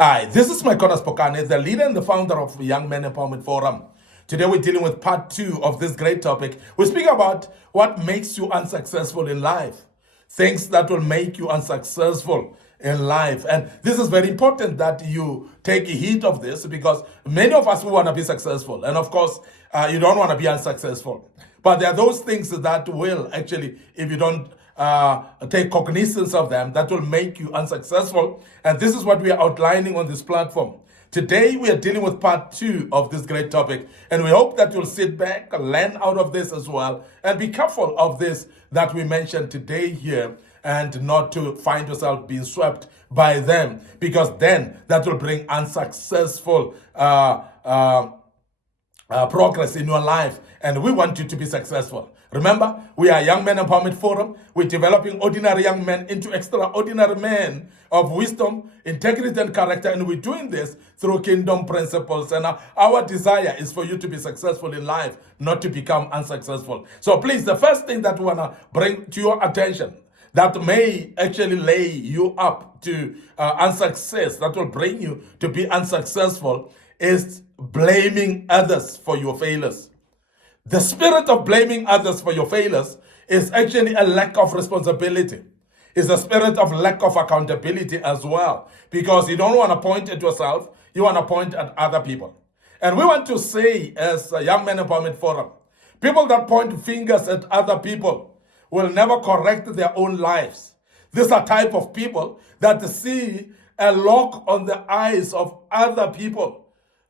Hi, this is Mike Spokane, the leader and the founder of Young Men Empowerment Forum. Today we're dealing with part 2 of this great topic. We speak about what makes you unsuccessful in life. Things that will make you unsuccessful in life. And this is very important that you take heed of this because many of us, we want to be successful. And of course, you don't want to be unsuccessful. But there are those things that will actually, if you don't take cognizance of them, that will make you unsuccessful. And this is what we are outlining on this platform. Today, we are dealing with part 2 of this great topic. And we hope that you'll sit back, learn out of this as well, and be careful of this that we mentioned today here, and not to find yourself being swept by them, because then that will bring unsuccessful progress in your life, and we want you to be successful. Remember, we are Young Men Empowerment Forum. We're developing ordinary young men into extraordinary men of wisdom, integrity, and character, and we're doing this through kingdom principles. And our desire is for you to be successful in life, not to become unsuccessful. So please, the first thing that we want to bring to your attention that may actually lay you up to unsuccess, that will bring you to be unsuccessful, is blaming others for your failures. The spirit of blaming others for your failures is actually a lack of responsibility. It's a spirit of lack of accountability as well, because you don't want to point at yourself, you want to point at other people. And we want to say, as a Young Men Empowerment Forum, people that point fingers at other people will never correct their own lives. These are type of people that see a lock on the eyes of other people,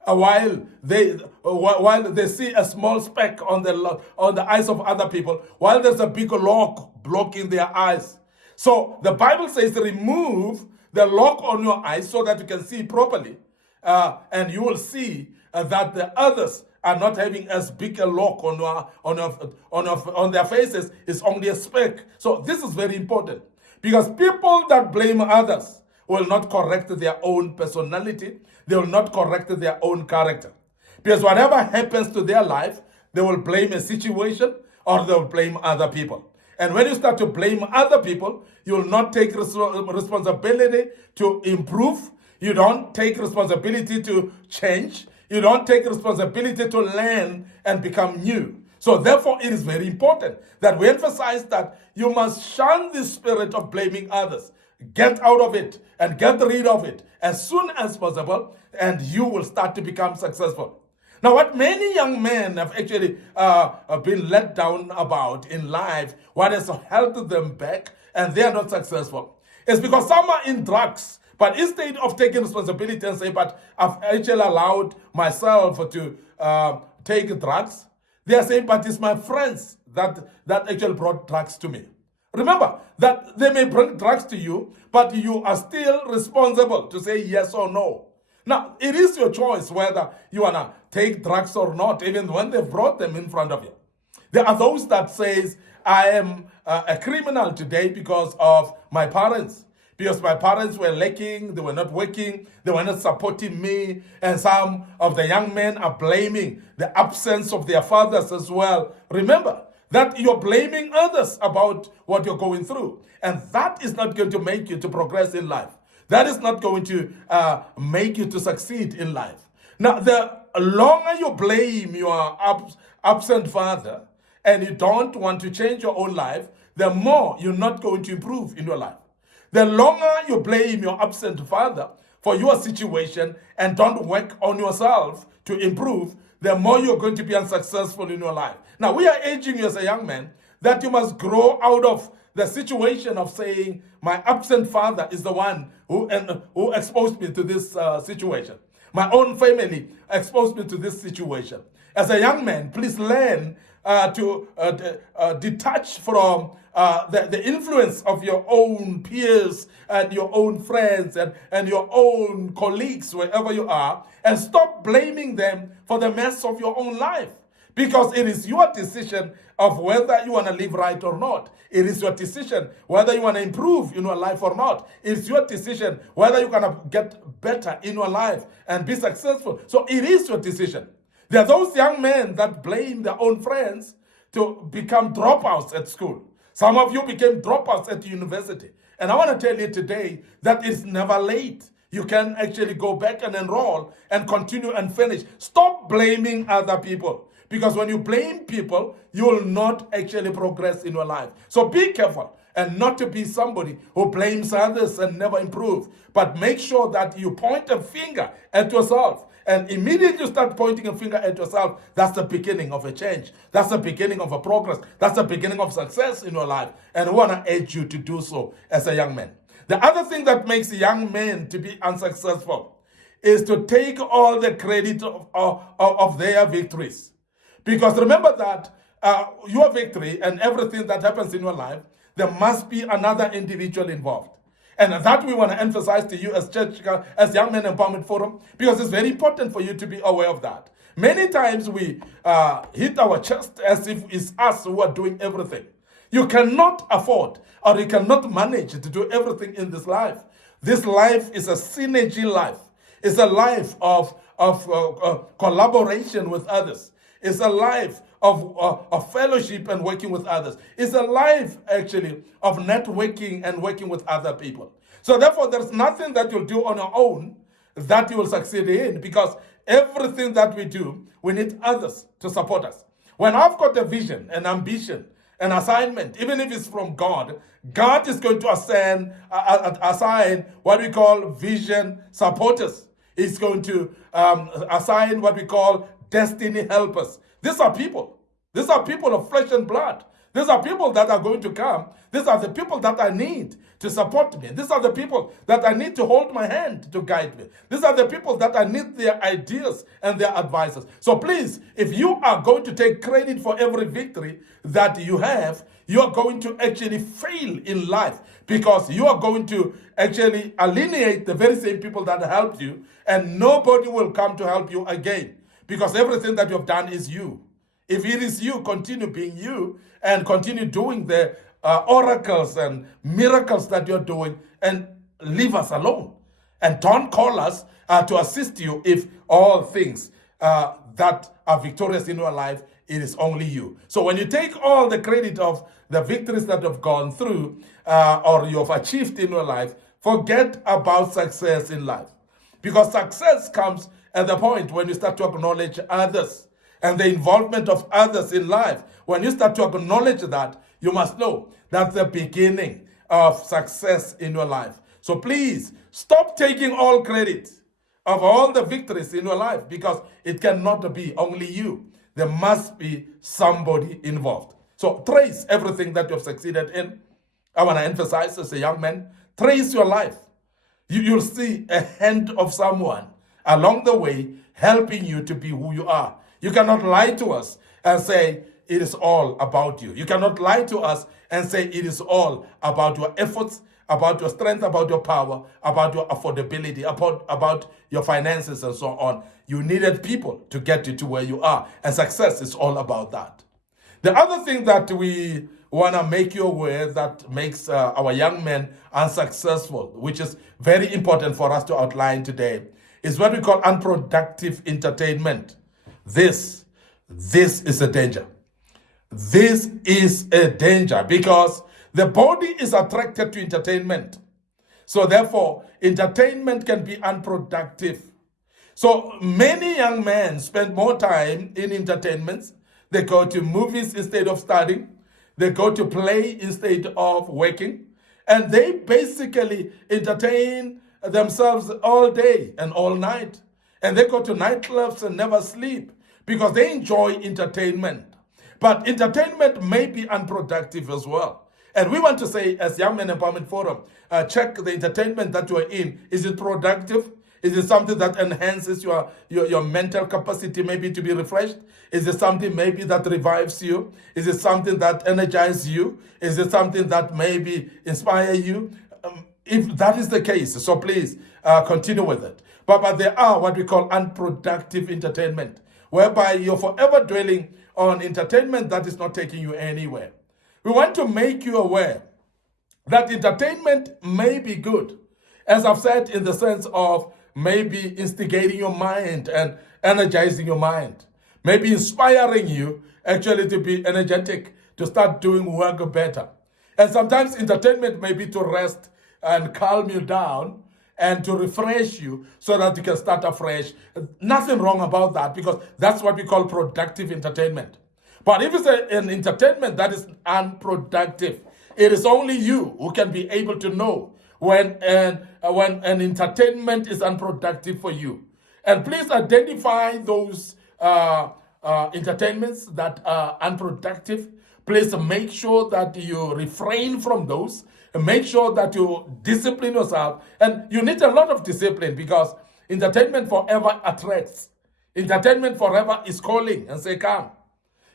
while they see a small speck on the eyes of other people, while there's a big lock blocking their eyes. So the Bible says, remove the lock on your eyes so that you can see properly, and you will see that the others are not having as big a lock on their faces. It's only a speck. So this is very important, because people that blame others will not correct their own personality. They will not correct their own character. Because whatever happens to their life, they will blame a situation or they will blame other people. And when you start to blame other people, you will not take responsibility to improve. You don't take responsibility to change. You don't take responsibility to learn and become new. So therefore, it is very important that we emphasize that you must shun the spirit of blaming others. Get out of it and get rid of it as soon as possible, and you will start to become successful. Now, what many young men have actually been let down about in life, what has held them back and they are not successful, is because some are in drugs. But instead of taking responsibility and say, but I've actually allowed myself to take drugs, they are saying, but it's my friends that actually brought drugs to me. Remember that they may bring drugs to you, but you are still responsible to say yes or no. Now, it is your choice whether you want to take drugs or not, even when they've brought them in front of you. There are those that says, I am a criminal today because of my parents. Because my parents were lacking, they were not working, they were not supporting me. And some of the young men are blaming the absence of their fathers as well. Remember that you're blaming others about what you're going through. And that is not going to make you to progress in life. That is not going to make you to succeed in life. Now, the longer you blame your absent father and you don't want to change your own life, the more you're not going to improve in your life. The longer you blame your absent father for your situation and don't work on yourself to improve, the more you're going to be unsuccessful in your life. Now, we are urging you as a young man that you must grow out of the situation of saying, my absent father is the one who exposed me to this situation. My own family exposed me to this situation. As a young man, please learn to detach from the influence of your own peers and your own friends and your own colleagues, wherever you are, and stop blaming them for the mess of your own life. Because it is your decision of whether you want to live right or not. It is your decision whether you want to improve in your life or not. It's your decision whether you're going to get better in your life and be successful. So it is your decision. There are those young men that blame their own friends to become dropouts at school. Some of you became dropouts at university. And I want to tell you today that it's never late you can actually go back and enroll and continue and finish. Stop blaming other people. Because when you blame people, you will not actually progress in your life. So be careful and not to be somebody who blames others and never improve. But make sure that you point a finger at yourself. And immediately you start pointing a finger at yourself, that's the beginning of a change. That's the beginning of a progress. That's the beginning of success in your life. And I want to urge you to do so as a young man. The other thing that makes young men to be unsuccessful is to take all the credit of their victories. Because remember that your victory and everything that happens in your life, there must be another individual involved. And that we want to emphasize to you as church, as Young Men Empowerment Forum, because it's very important for you to be aware of that. Many times we hit our chest as if it's us who are doing everything. You cannot afford or you cannot manage to do everything in this life. This life is a synergy life. It's a life of collaboration with others. It's a life of fellowship and working with others. It's a life, actually, of networking and working with other people. So therefore, there's nothing that you'll do on your own that you will succeed in, because everything that we do, we need others to support us. When I've got a vision, an ambition, an assignment, even if it's from God, God is going to assign what we call vision supporters. He's going to assign what we call destiny helpers. These are people. These are people of flesh and blood. These are people that are going to come. These are the people that I need to support me. These are the people that I need to hold my hand to guide me. These are the people that I need their ideas and their advices. So please, if you are going to take credit for every victory that you have, you are going to actually fail in life, because you are going to actually alienate the very same people that helped you, and nobody will come to help you again, because everything that you've done is you. If it is you, continue being you and continue doing the oracles and miracles that you're doing, and leave us alone. And don't call us to assist you if all things that are victorious in your life, it is only you. So when you take all the credit of the victories that you've gone through or you've achieved in your life, forget about success in life. Because success comes at the point when you start to acknowledge others and the involvement of others in life. When you start to acknowledge that, you must know that's the beginning of success in your life. So please, stop taking all credit of all the victories in your life, because it cannot be only you. There must be somebody involved. So trace everything that you've succeeded in. I want to emphasize as a young man, trace your life. You'll see a hand of someone along the way helping you to be who you are. You cannot lie to us and say it is all about you. You cannot lie to us and say it is all about your efforts, about your strength, about your power, about your affordability, about your finances and so on. You needed people to get you to where you are, and success is all about that. The other thing that we want to make you aware that makes our young men unsuccessful, which is very important for us to outline today, is what we call unproductive entertainment. This is a danger. This is a danger, because the body is attracted to entertainment. So therefore, entertainment can be unproductive. So many young men spend more time in entertainments. They go to movies instead of studying. They go to play instead of working. And they basically entertain themselves all day and all night. And they go to nightclubs and never sleep because they enjoy entertainment. But entertainment may be unproductive as well. And we want to say, as Young Men Empowerment Forum, check the entertainment that you are in. Is it productive? Is it something that enhances your mental capacity maybe to be refreshed? Is it something maybe that revives you? Is it something that energizes you? Is it something that maybe inspires you? If that is the case, so please continue with it. But there are what we call unproductive entertainment, whereby you're forever dwelling on entertainment that is not taking you anywhere. We want to make you aware that entertainment may be good, as I've said, in the sense of maybe instigating your mind and energizing your mind, maybe inspiring you actually to be energetic, to start doing work better. And sometimes entertainment may be to rest and calm you down and to refresh you so that you can start afresh. Nothing wrong about that, because that's what we call productive entertainment. But if it's an entertainment that is unproductive, it is only you who can be able to know when an entertainment is unproductive for you. And please identify those entertainments that are unproductive. Please make sure that you refrain from those. And make sure that you discipline yourself. And you need a lot of discipline, because entertainment forever attracts. Entertainment forever is calling and say, come.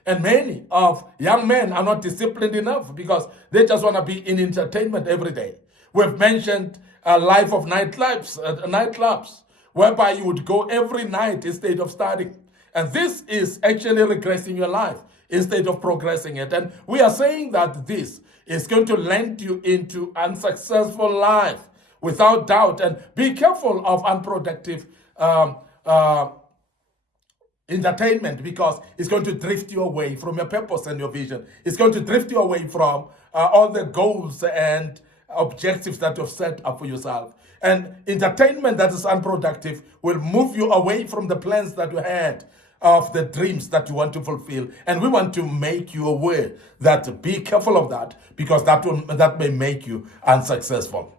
And many of young men are not disciplined enough because they just want to be in entertainment every day. We've mentioned a life of nightclubs, whereby you would go every night instead of studying. And this is actually regressing your life instead of progressing it. And we are saying that this is going to land you into unsuccessful life without doubt. And be careful of unproductive entertainment, because it's going to drift you away from your purpose and your vision. It's going to drift you away from all the goals and objectives that you've set up for yourself. And entertainment that is unproductive will move you away from the plans that you had, of the dreams that you want to fulfill. And we want to make you aware that be careful of that, because that may make you unsuccessful.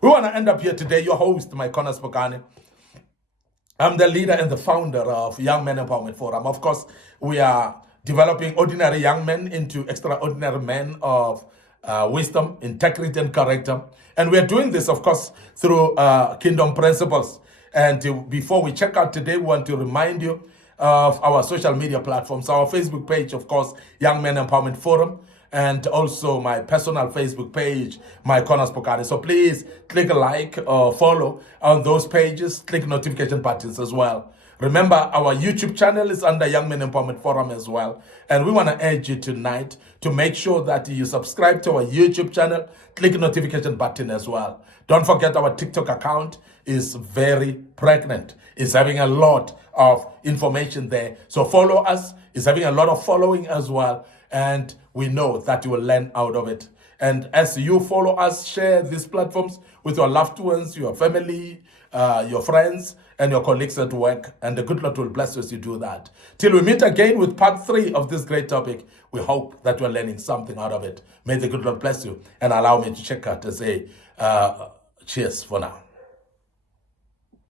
We want to end up here today. Your host, Mike Connor Spokane. I'm the leader and the founder of Young Men Empowerment Forum. Of course, we are developing ordinary young men into extraordinary men of wisdom, integrity, and character. And we are doing this, of course, through kingdom principles. And before we check out today, we want to remind you of our social media platforms. Our Facebook page, of course, Young Men Empowerment Forum, and also my personal Facebook page, Mike Connor Spokane. So please click a like or follow on those pages. Click notification buttons as well. Remember, our YouTube channel is under Young Men Empowerment Forum as well. And we want to urge you tonight to make sure that you subscribe to our YouTube channel. Click notification button as well. Don't forget, our TikTok account is very pregnant. It's having a lot of information there. So follow us. It's having a lot of following as well. And we know that you will learn out of it. And as you follow us, share these platforms with your loved ones, your family, your friends, and your colleagues at work. And the good Lord will bless you as you do that. Till we meet again with part 3 of this great topic, we hope that you're learning something out of it. May the good Lord bless you, and allow me to check out and say cheers for now.